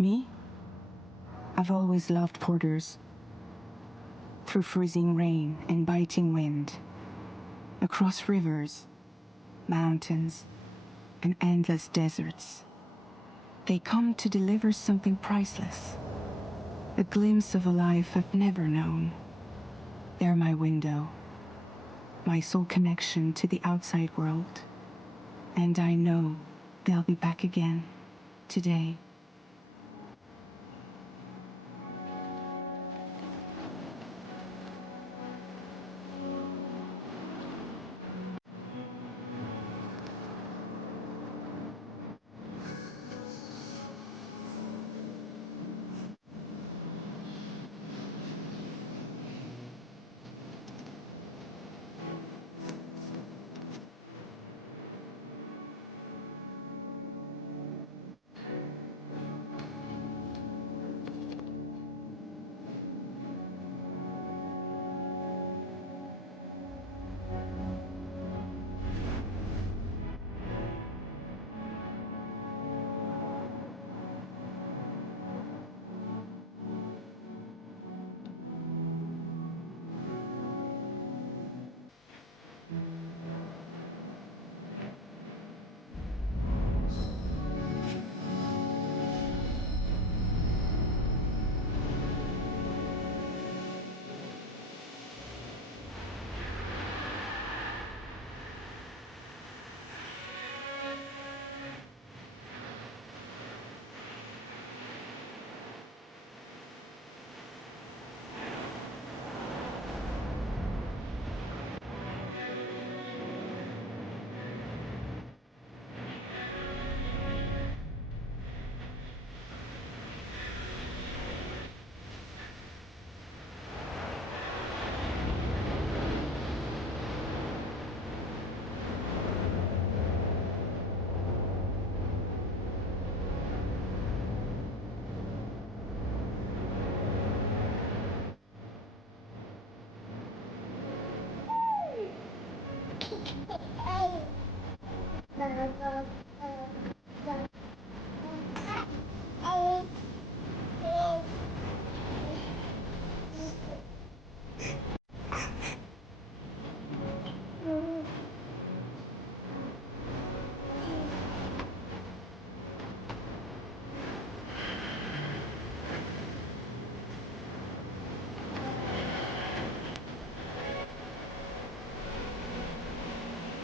Me? I've always loved porters. Through freezing rain and biting wind, across rivers, mountains, and endless deserts, they come to deliver something priceless, a glimpse of a life I've never known. They're my window, my sole connection to the outside world, and I know they'll be back again today.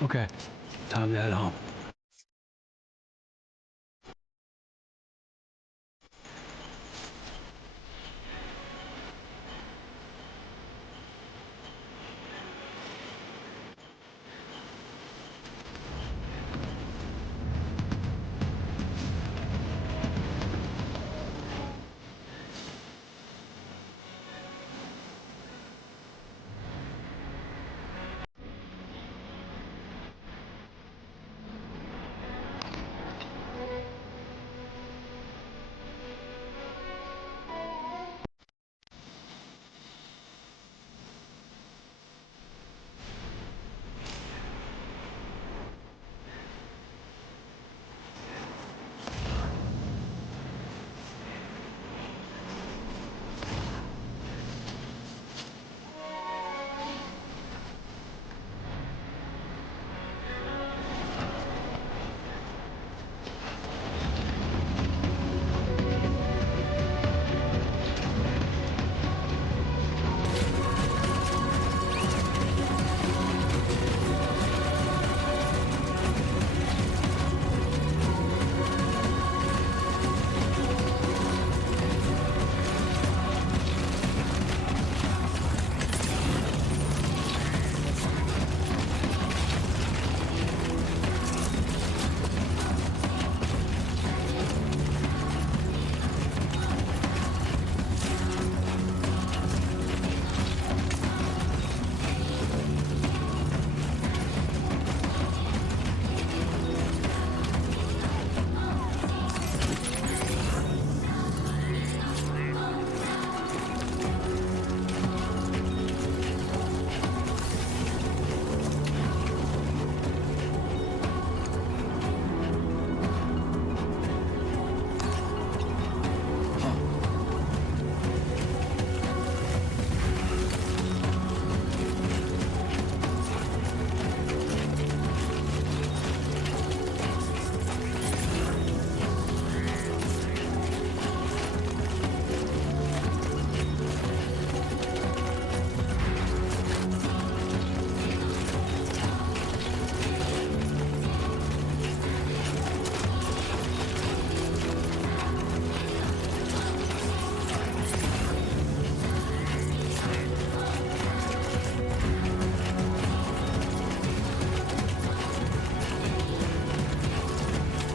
Okay, time to head home.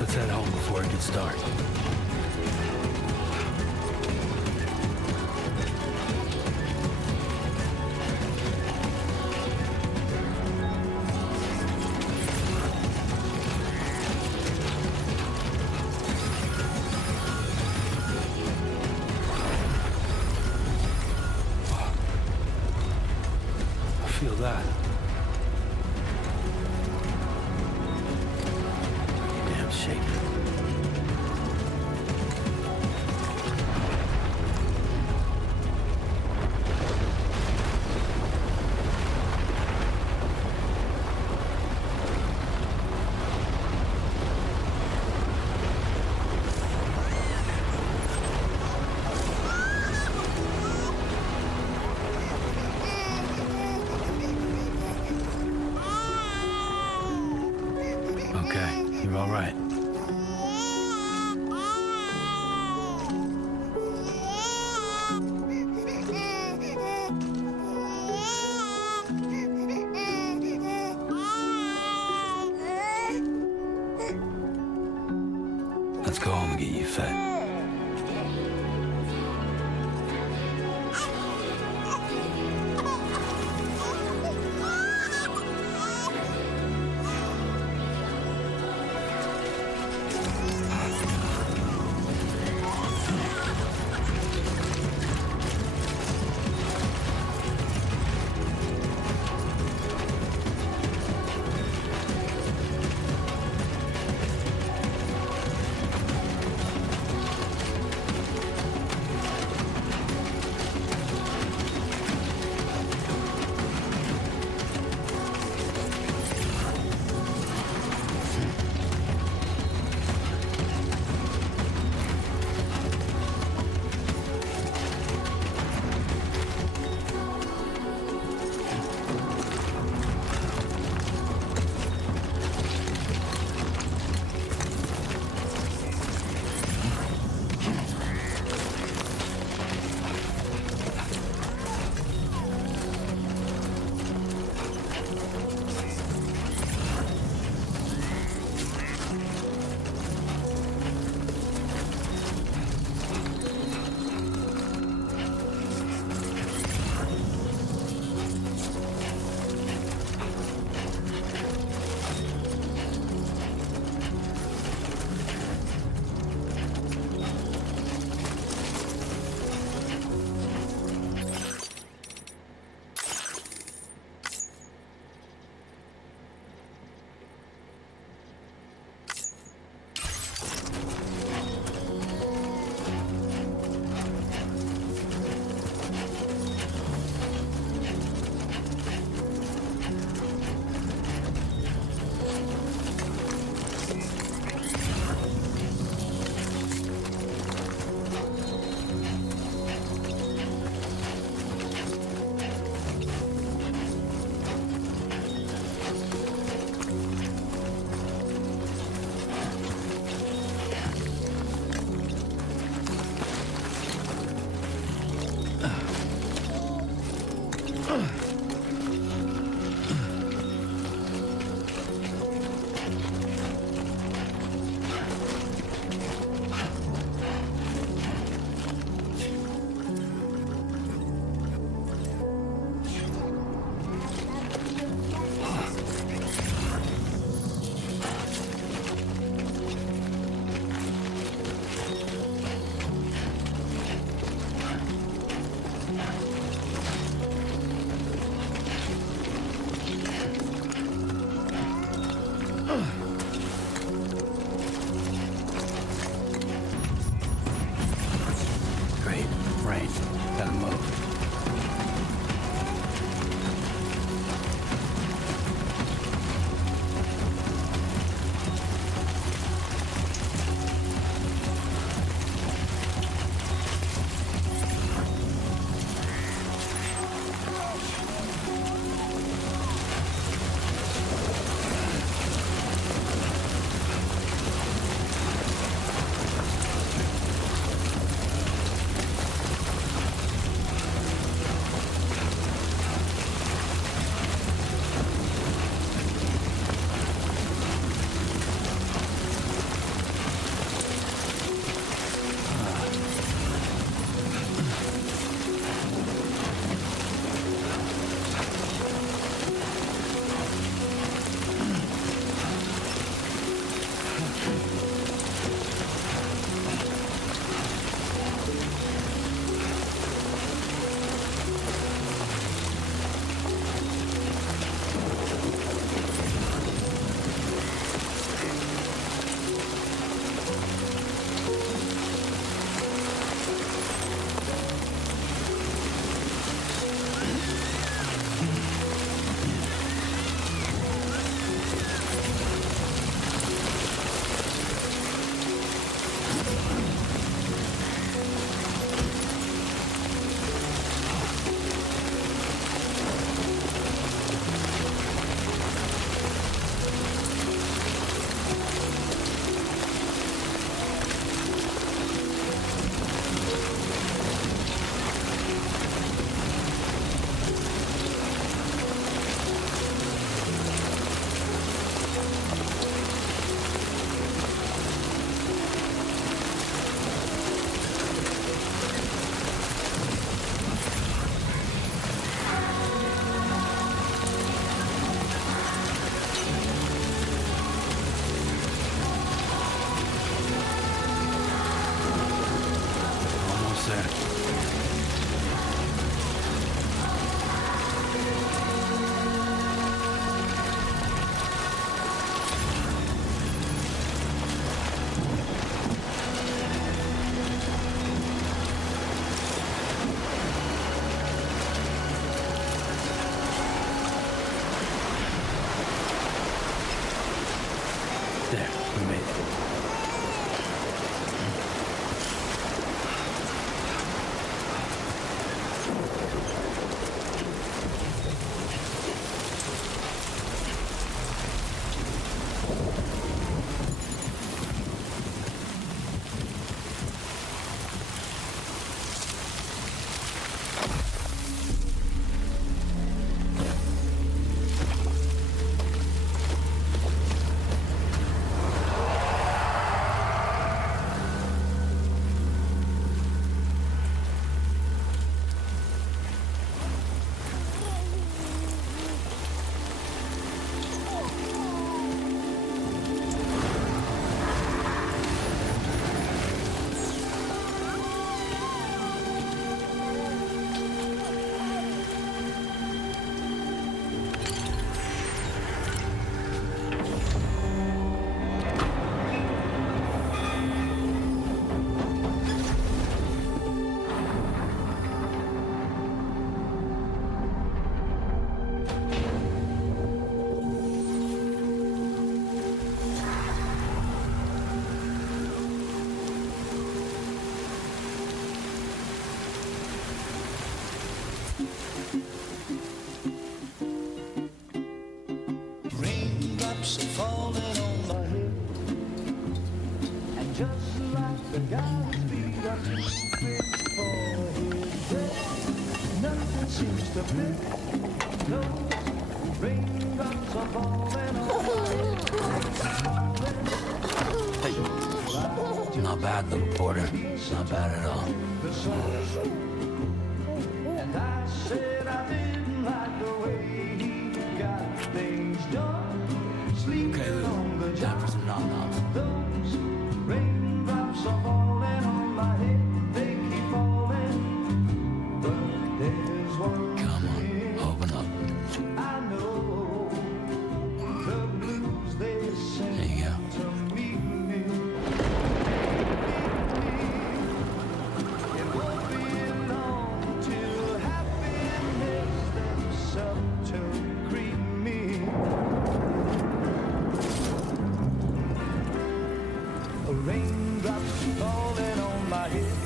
Let's head home before it gets dark. Feel that? Damn shaking. Okay, you're all right. Let's go home and get you fed. for me. Not bad, little Porter. Not bad at all. And I said I didn't like the way he got things done. Sleeping on the Time for job. some nom-noms. Those raindrops are falling on my head. They keep falling. But there's one Come on, thing open up. I know. The blues they sing There you go. to meet me. It won't be long till happiness steps up to greet me. Raindrops falling on my head,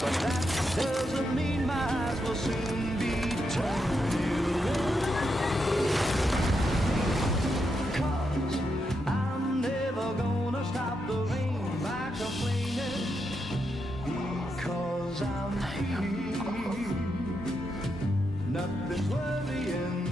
but that doesn't mean my eyes will soon be turning red. 'Cause I'm never gonna stop the rain by complaining, because I'm free. Nothing's worrying me.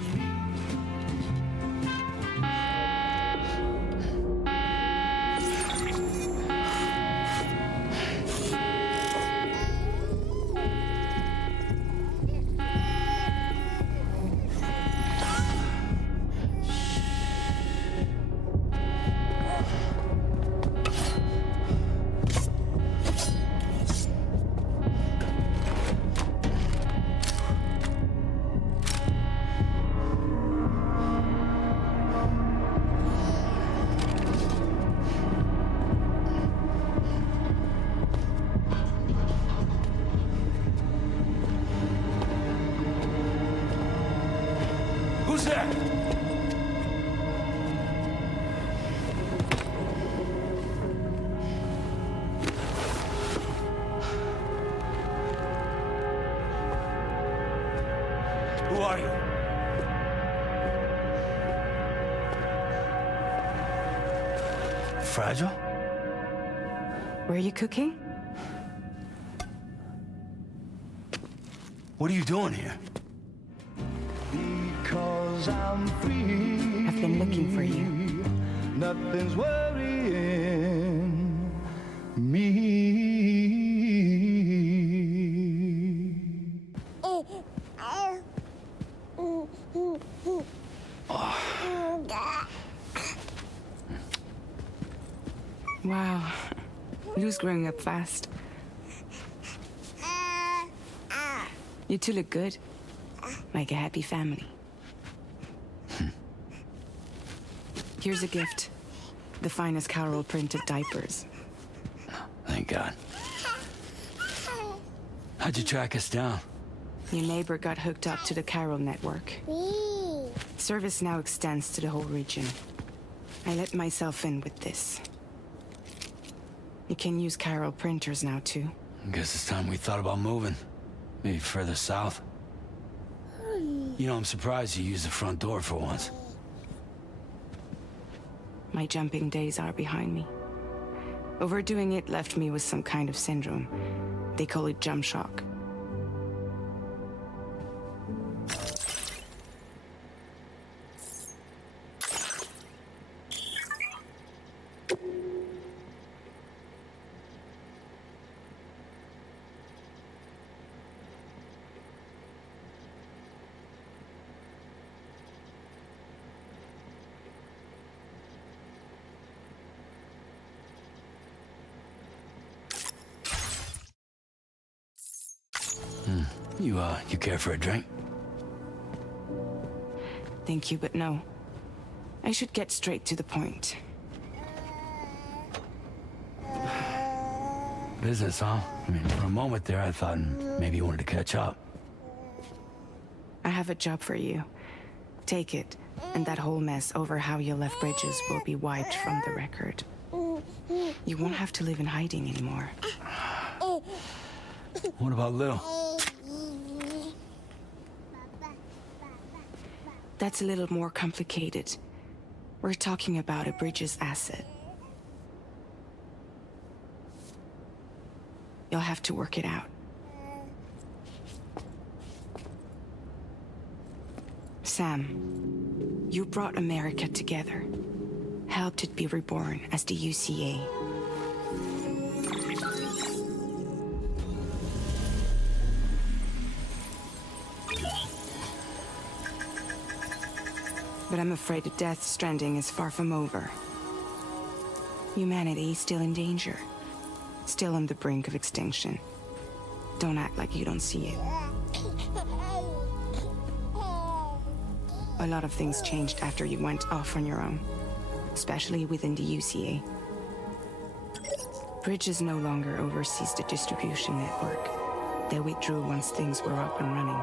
Who's there? Who are you? Fragile? Were you cooking? What are you doing here? Because I'm free. I've been looking for you. Nothing's worrying me. Wow. Lou's growing up fast. You two look good. Like a happy family. Here's a gift. The finest Carol printed diapers. Thank God. How'd you track us down? Your neighbor got hooked up to the Carol network. Service now extends to the whole region. I let myself in with this. You can use Carol printers now, too. I guess it's time we thought about moving. Maybe further south. You know, I'm surprised you used the front door for once. My jumping days are behind me. Overdoing it left me with some kind of syndrome. They call it jump shock. You care for a drink? Thank you, but no. I should get straight to the point. Business, huh? I mean, for a moment there, I thought maybe you wanted to catch up. I have a job for you. Take it, and that whole mess over how you left Bridges will be wiped from the record. You won't have to live in hiding anymore. What about Lil? That's a little more complicated. We're talking about a Bridges asset. You'll have to work it out. Sam, you brought America together. Helped it be reborn as the UCA. But I'm afraid the death Stranding is far from over. Humanity is still in danger. Still on the brink of extinction. Don't act like you don't see it. A lot of things changed after you went off on your own. Especially within the UCA. Bridges no longer oversees the distribution network. They withdrew once things were up and running.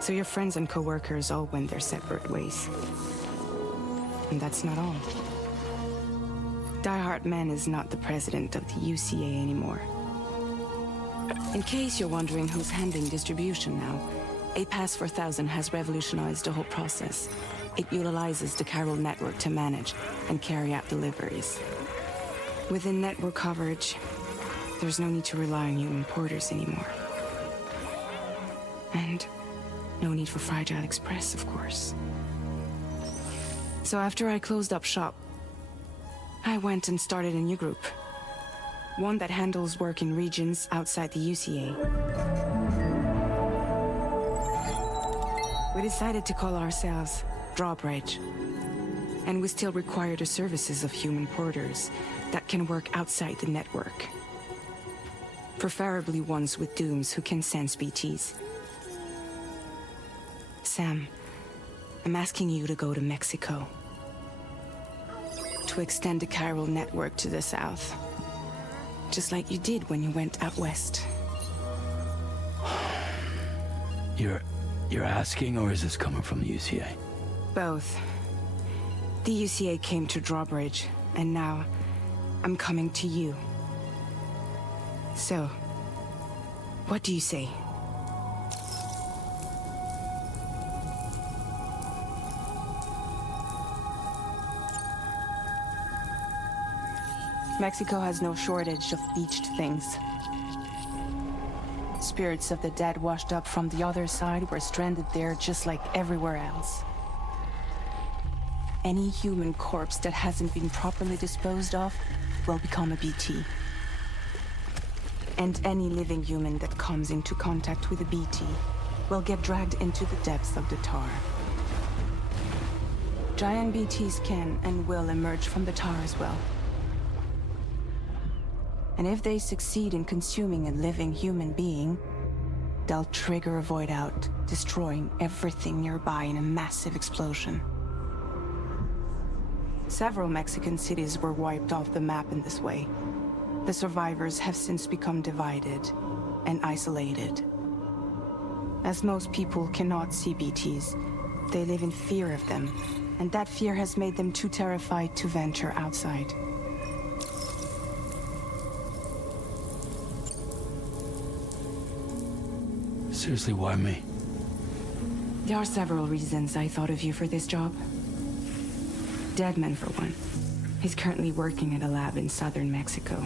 So your friends and co-workers all went their separate ways. And that's not all. Die Hard Man is not the president of the UCA anymore. In case you're wondering who's handling distribution now, A Pass 4000 has revolutionized the whole process. It utilizes the Carol network to manage and carry out deliveries. Within network coverage, there's no need to rely on human porters anymore. And no need for Fragile Express, of course. So after I closed up shop, I went and started a new group. One that handles work in regions outside the UCA. We decided to call ourselves Drawbridge. And we still require the services of human porters that can work outside the network. Preferably ones with dooms who can sense BTs. Sam, I'm asking you to go to Mexico. To extend the Carol network to the south. Just like you did when you went out west. You're asking, or is this coming from the UCA? Both. The UCA came to Drawbridge, and now I'm coming to you. So, what do you say? Mexico has no shortage of beached things. Spirits of the dead washed up from the other side were stranded there just like everywhere else. Any human corpse that hasn't been properly disposed of will become a BT. And any living human that comes into contact with a BT will get dragged into the depths of the tar. Giant BTs can and will emerge from the tar as well. And if they succeed in consuming a living human being, they'll trigger a void out, destroying everything nearby in a massive explosion. Several Mexican cities were wiped off the map in this way. The survivors have since become divided and isolated. As most people cannot see BTs, they live in fear of them And that fear has made them too terrified to venture outside. Seriously, why me? There are several reasons I thought of you for this job. Deadman, for one. He's currently working at a lab in southern Mexico.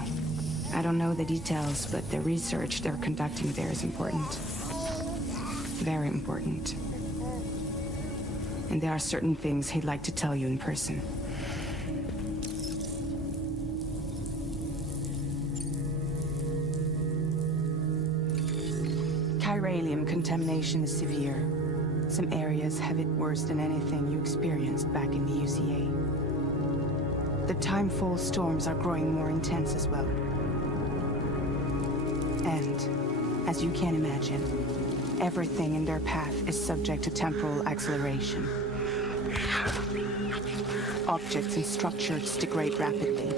I don't know the details, but the research they're conducting there is important. Very important. And there are certain things he'd like to tell you in person. Chiralium contamination is severe. Some areas have it worse than anything you experienced back in the UCA. The timefall storms are growing more intense as well. And, as you can imagine, everything in their path is subject to temporal acceleration. Objects and structures degrade rapidly,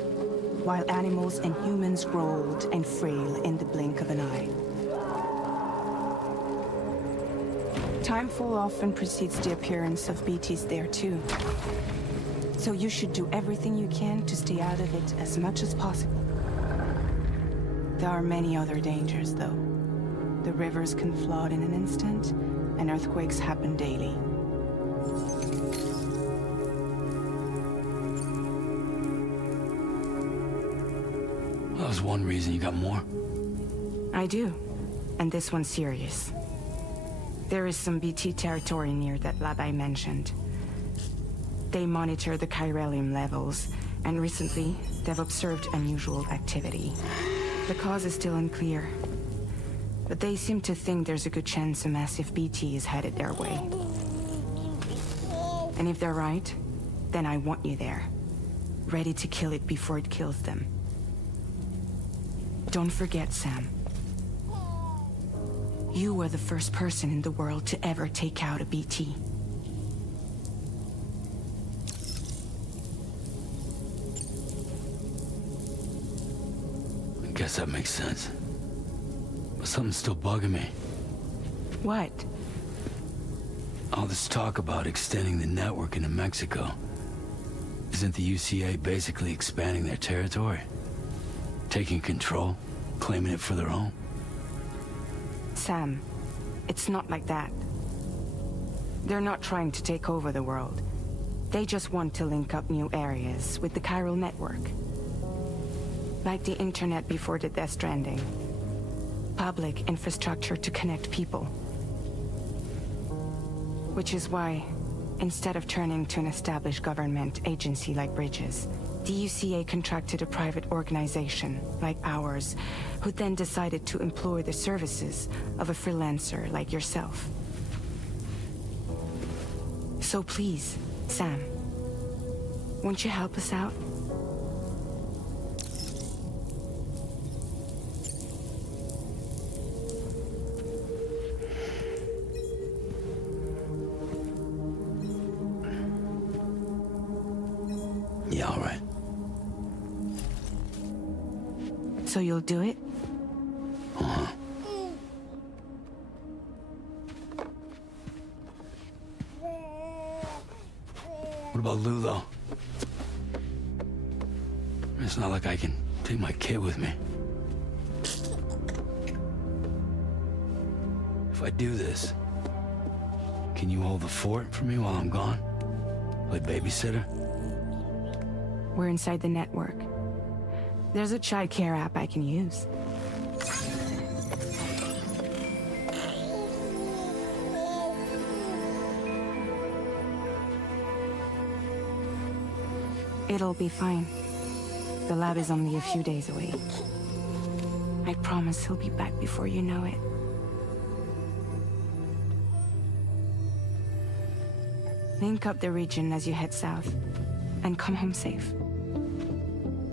while animals and humans grow old and frail in the blink of an eye. Timefall often precedes the appearance of BTs there too. So you should do everything you can to stay out of it as much as possible. There are many other dangers, though. The rivers can flood in an instant, and earthquakes happen daily. Well, that was one reason. You got more? I do, and this one's serious. There is some BT territory near that lab I mentioned. They monitor the chiralium levels, and recently, they've observed unusual activity. The cause is still unclear, but they seem to think there's a good chance a massive BT is headed their way. And if they're right, then I want you there, ready to kill it before it kills them. Don't forget, Sam. You were the first person in the world to ever take out a BT. I guess that makes sense. But something's still bugging me. What? All this talk about extending the network into Mexico. Isn't the UCA basically expanding their territory? Taking control? Claiming it for their own? Sam, it's not like that. They're not trying to take over the world. They just want to link up new areas with the chiral network. Like the internet before the Death Stranding. Public infrastructure to connect people. Which is why, instead of turning to an established government agency like Bridges, the UCA contracted a private organization, like ours, who then decided to employ the services of a freelancer like yourself. So please, Sam, won't you help us out? Yeah, all right. So you'll do it? Uh-huh. What about Lou, though? It's not like I can take my kid with me. If I do this, can you hold the fort for me while I'm gone? Play babysitter? We're inside the network. There's a child care app I can use. It'll be fine. The lab is only a few days away. I promise he'll be back before you know it. Link up the region as you head south, and come home safe.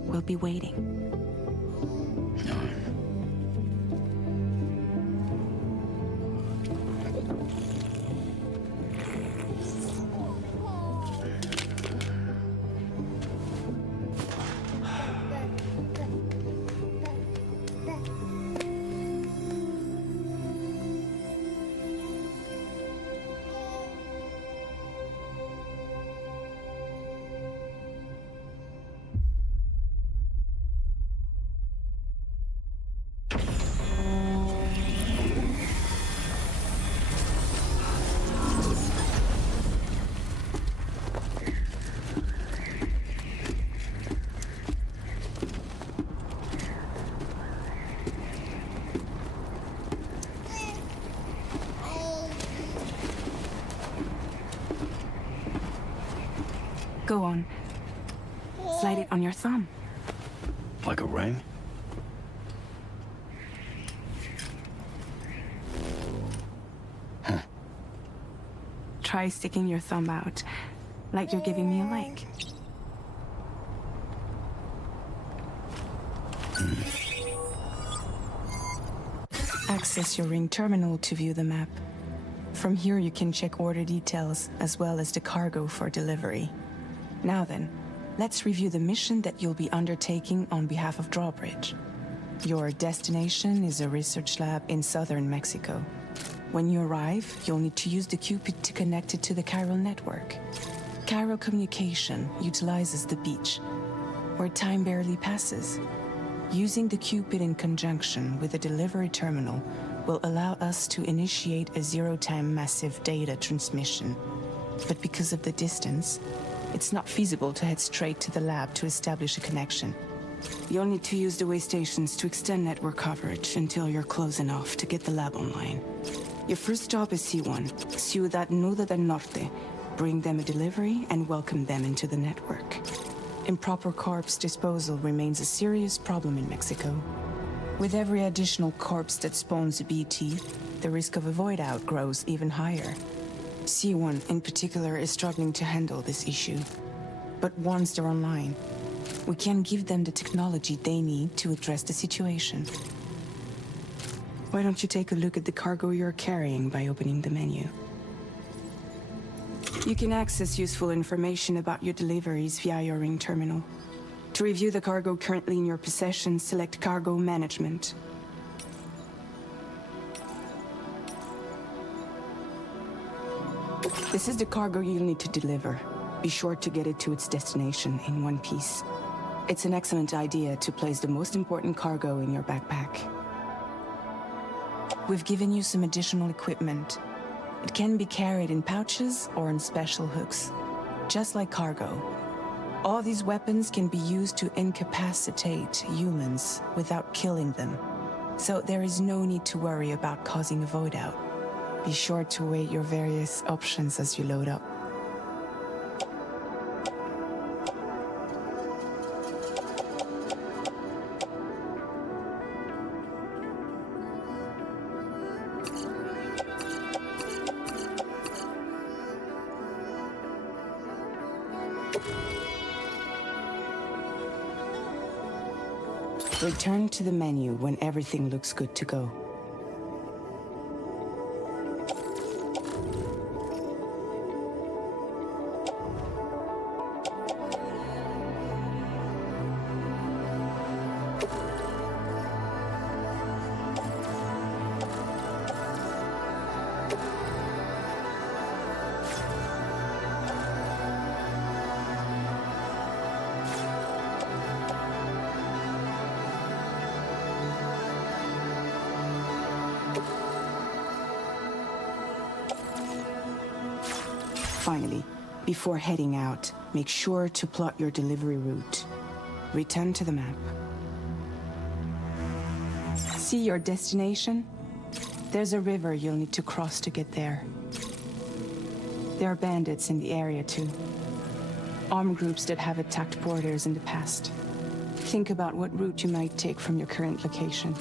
We'll be waiting. Go on. Slide it on your thumb. Like a ring? Try sticking your thumb out, like you're giving me a like. Access your ring terminal to view the map. From here you can check order details as well as the cargo for delivery. Now then, let's review the mission that you'll be undertaking on behalf of Drawbridge. Your destination is a research lab in southern Mexico. When you arrive, you'll need to use the Cupid to connect it to the chiral network. Chiral communication utilizes the beach, where time barely passes. Using the Cupid in conjunction with the delivery terminal will allow us to initiate a zero-time massive data transmission. But because of the distance, it's not feasible to head straight to the lab to establish a connection. You'll need to use the way stations to extend network coverage until you're close enough to get the lab online. Your first stop is C1, Ciudad Nuda del Norte. Bring them a delivery and welcome them into the network. Improper corpse disposal remains a serious problem in Mexico. With every additional corpse that spawns a BT, the risk of a void out grows even higher. C1 in particular is struggling to handle this issue. But once they're online, we can give them the technology they need to address the situation. Why don't you take a look at the cargo you're carrying by opening the menu? You can access useful information about your deliveries via your ring terminal. To review the cargo currently in your possession, select Cargo Management. This is the cargo you'll need to deliver. Be sure to get it to its destination in one piece. It's an excellent idea to place the most important cargo in your backpack. We've given you some additional equipment. It can be carried in pouches or in special hooks, just like cargo. All these weapons can be used to incapacitate humans without killing them. So there is no need to worry about causing a void out. Be sure to weigh your various options as you load up. Return to the menu when everything looks good to go. Finally, before heading out, make sure to plot your delivery route. Return to the map. See your destination? There's a river you'll need to cross to get there. There are bandits in the area too. Armed groups that have attacked borders in the past. Think about what route you might take from your current location.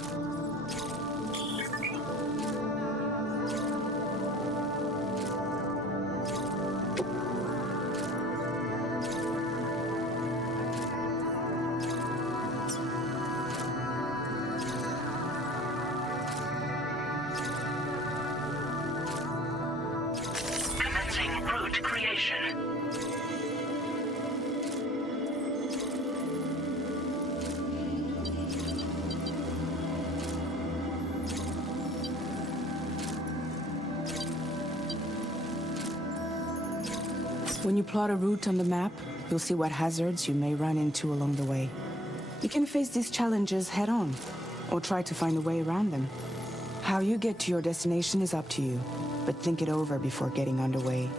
Route creation. When you plot a route on the map, you'll see what hazards you may run into along the way. You can face these challenges head-on, or try to find a way around them. How you get to your destination is up to you, but think it over before getting underway.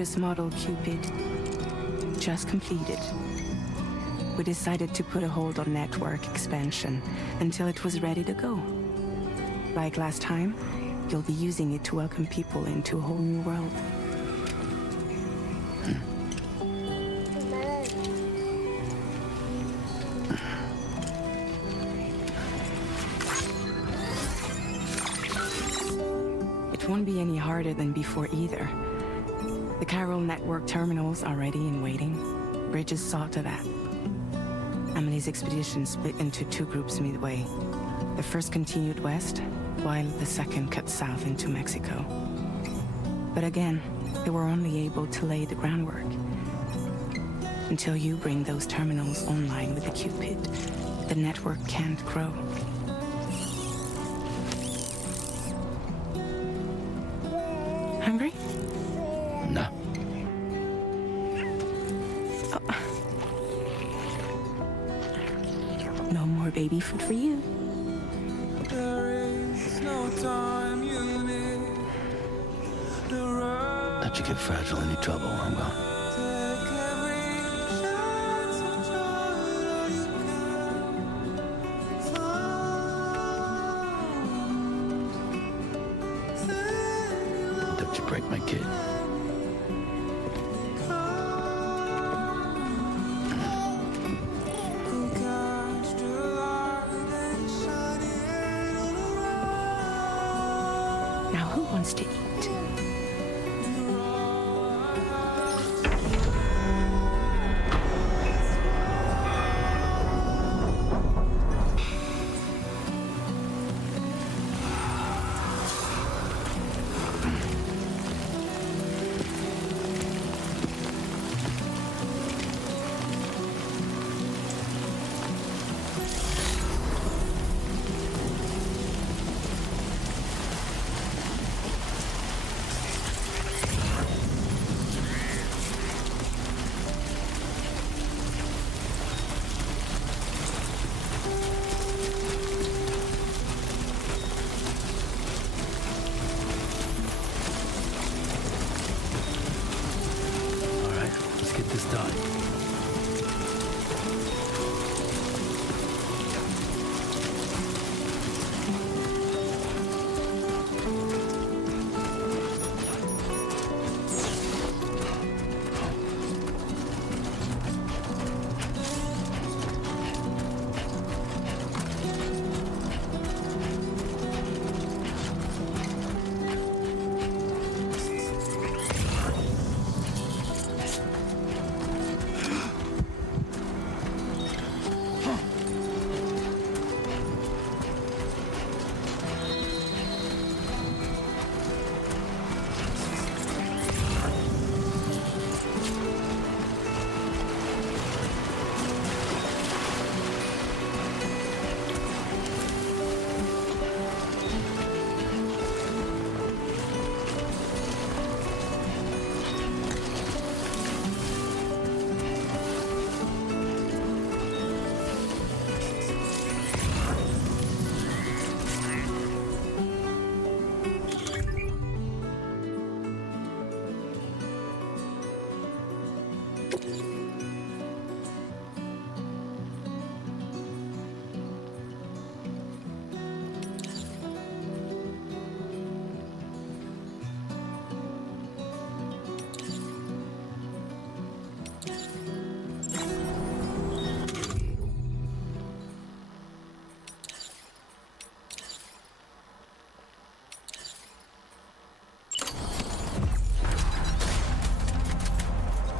latest model, Cupid, just completed. We decided to put a hold on network expansion until it was ready to go. Like last time, you'll be using it to welcome people into a whole new world. It won't be any harder than before either. The Carol network terminals are ready and waiting. Bridges saw to that. Emily's expedition split into two groups midway. The first continued west, while the second cut south into Mexico. But again, they were only able to lay the groundwork. Until you bring those terminals online with the Cupid, the network can't grow. Hungry? No. No more baby food for you. Let you get Fragile any trouble, I'm gone. Don't you break my kid. Now who wants to eat?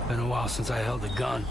Been a while since I held a gun.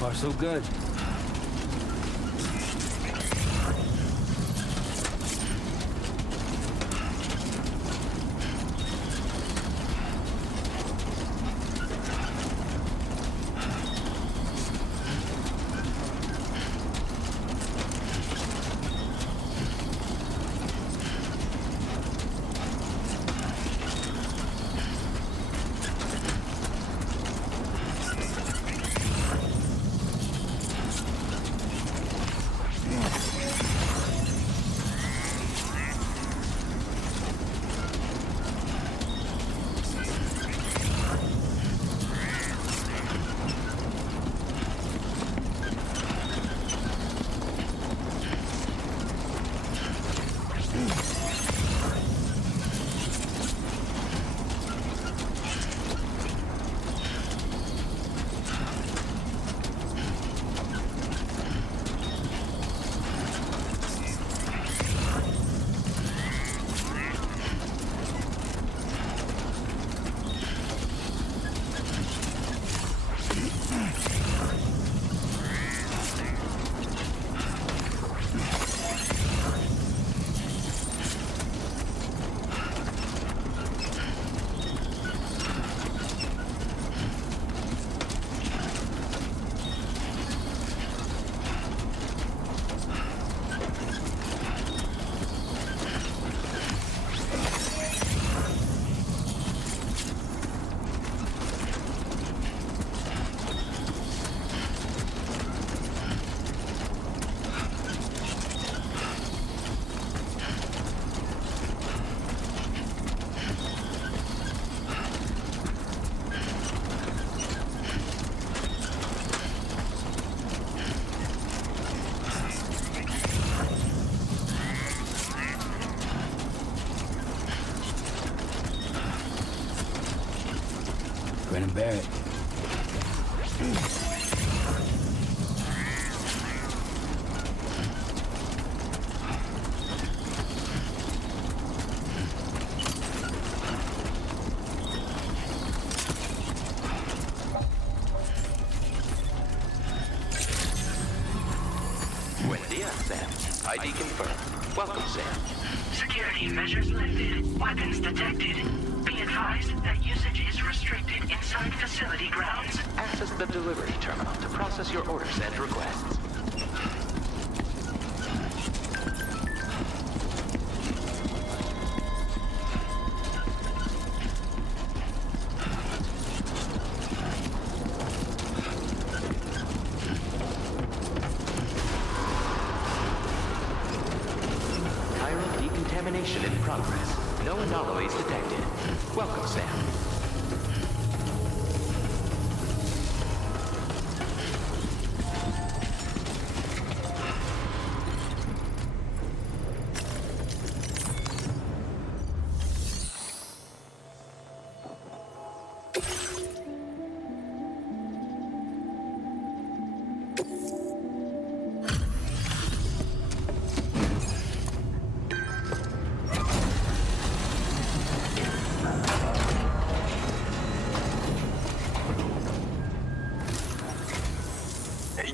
far, so good. Grin and bear it. Buen día, Sam. ID confirmed. Welcome, Sam. Security measures lifted. Weapons detected. Be advised that usage is restricted inside facility grounds. Access the delivery terminal to process your orders and requests. Chiral decontamination in progress. No anomalies detected. Welcome, Sam.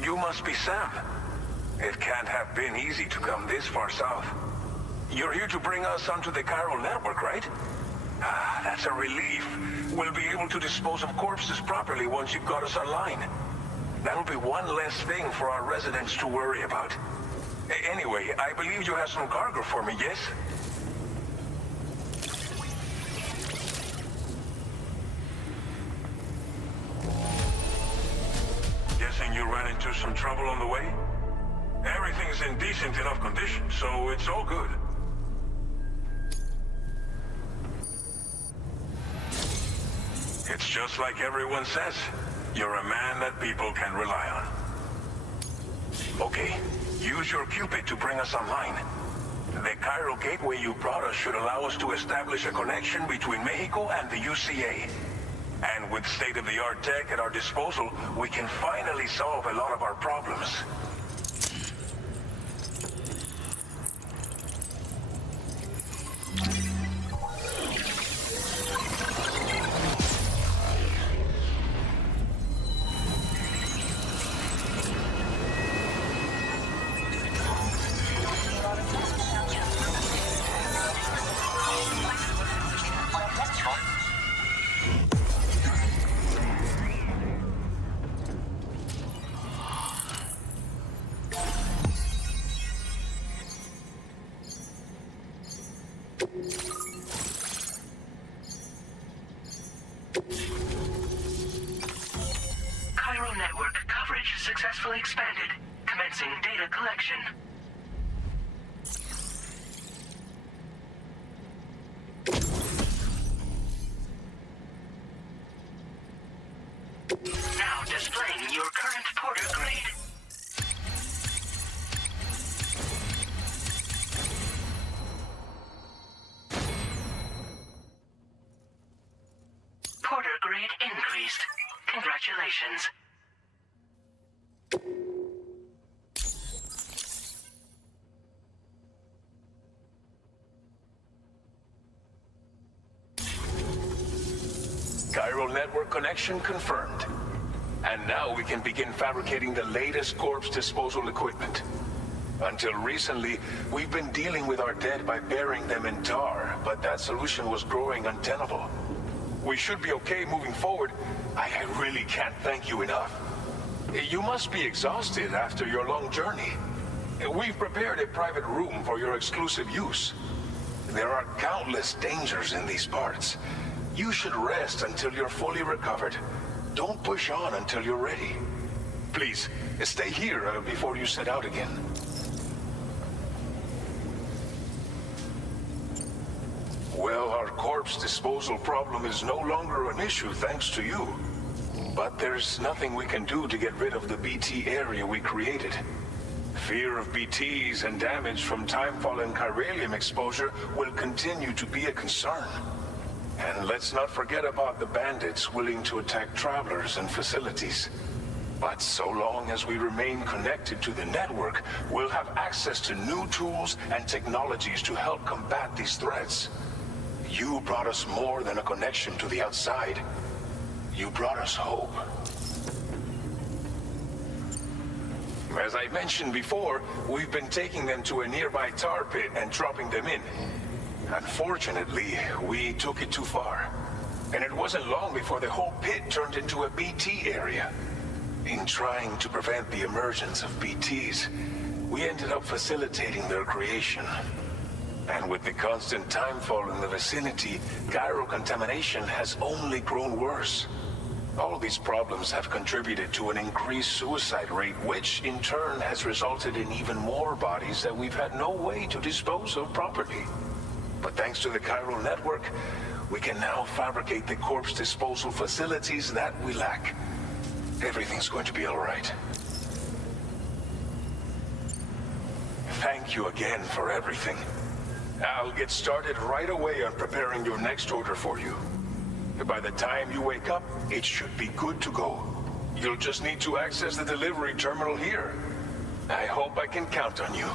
You must be Sam. It can't have been easy to come this far south. You're here to bring us onto the chiral network, right? Ah, that's a relief. We'll be able to dispose of corpses properly once you've got us online. That'll be one less thing for our residents to worry about. Anyway, I believe you have some cargo for me, yes? Guessing you ran into some trouble on the way? Everything's in decent enough condition, so it's all good. It's just like everyone says. You're a man that people can rely on. Okay, use your Cupid to bring us online. The chiral gateway you brought us should allow us to establish a connection between Mexico and the UCA. And with state-of-the-art tech at our disposal, we can finally solve a lot of our problems. bridge successfully expanded. Commencing data collection. Now displaying your current Porter grade. Porter grade increased. Congratulations. Chiral network connection confirmed. And now we can begin fabricating the latest corpse disposal equipment. Until recently, we've been dealing with our dead by burying them in tar, but that solution was growing untenable. We should be okay moving forward. I really can't thank you enough. You must be exhausted after your long journey. We've prepared a private room for your exclusive use. There are countless dangers in these parts. You should rest until you're fully recovered. Don't push on until you're ready. Please, stay here before you set out again. Well, our corpse disposal problem is no longer an issue thanks to you. But there's nothing we can do to get rid of the BT area we created. Fear of BTs and damage from timefall and chiralium exposure will continue to be a concern. And let's not forget about the bandits willing to attack travelers and facilities. But so long as we remain connected to the network, we'll have access to new tools and technologies to help combat these threats. You brought us more than a connection to the outside. You brought us hope. As I mentioned before, we've been taking them to a nearby tar pit and dropping them in. Unfortunately, we took it too far. And it wasn't long before the whole pit turned into a BT area. In trying to prevent the emergence of BTs, we ended up facilitating their creation. And with the constant timefall in the vicinity, chiral contamination has only grown worse. All these problems have contributed to an increased suicide rate, which in turn has resulted in even more bodies that we've had no way to dispose of properly. But thanks to the chiral network, we can now fabricate the corpse disposal facilities that we lack. Everything's going to be all right. Thank you again for everything. I'll get started right away on preparing your next order for you. By the time you wake up, it should be good to go. You'll just need to access the delivery terminal here. I hope I can count on you.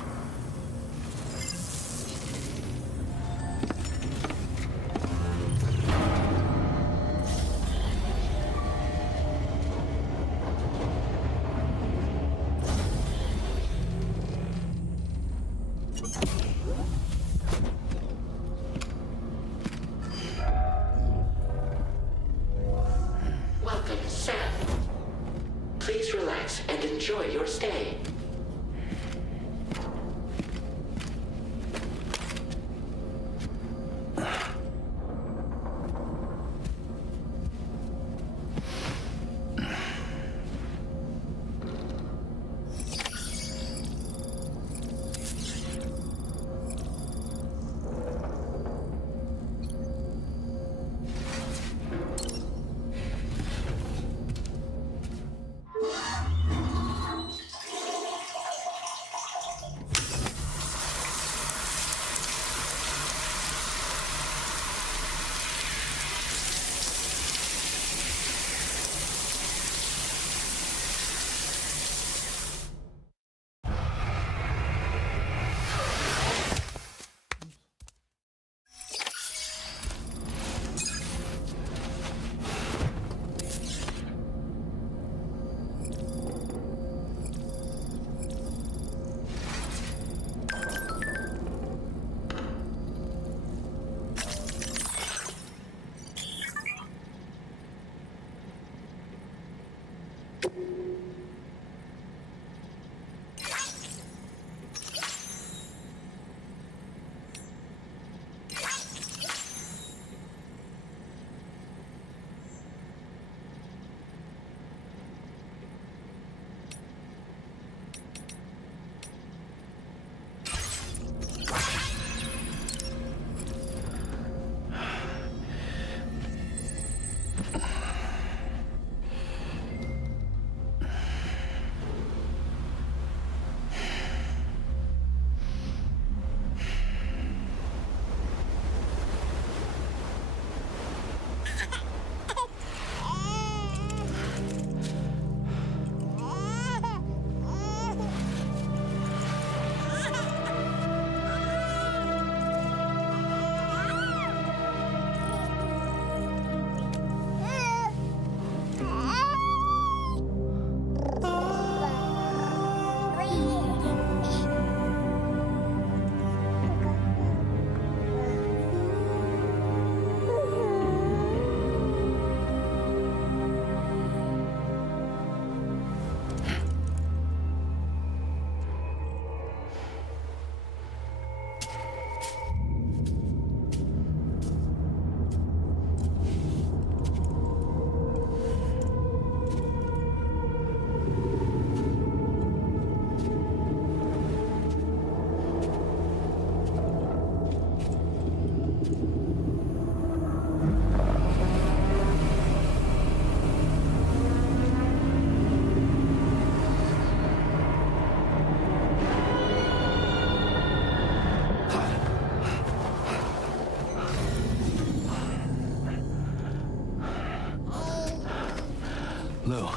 Lou.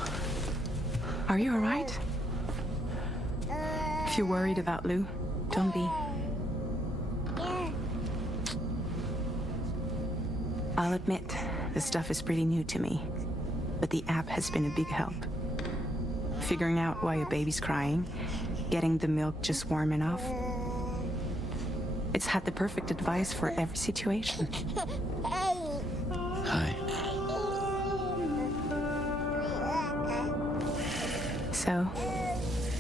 Are you alright? If you're worried about Lou, don't be. I'll admit, this stuff is pretty new to me, but the app has been a big help. Figuring out why a baby's crying, getting the milk just warm enough. It's had the perfect advice for every situation. Hi. So,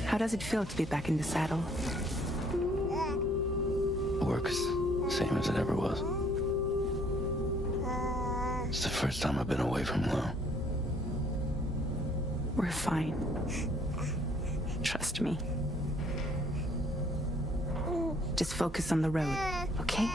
how does it feel to be back in the saddle? Work's same as it ever was. It's the first time I've been away from Lou. We're fine. Trust me. Just focus on the road, okay?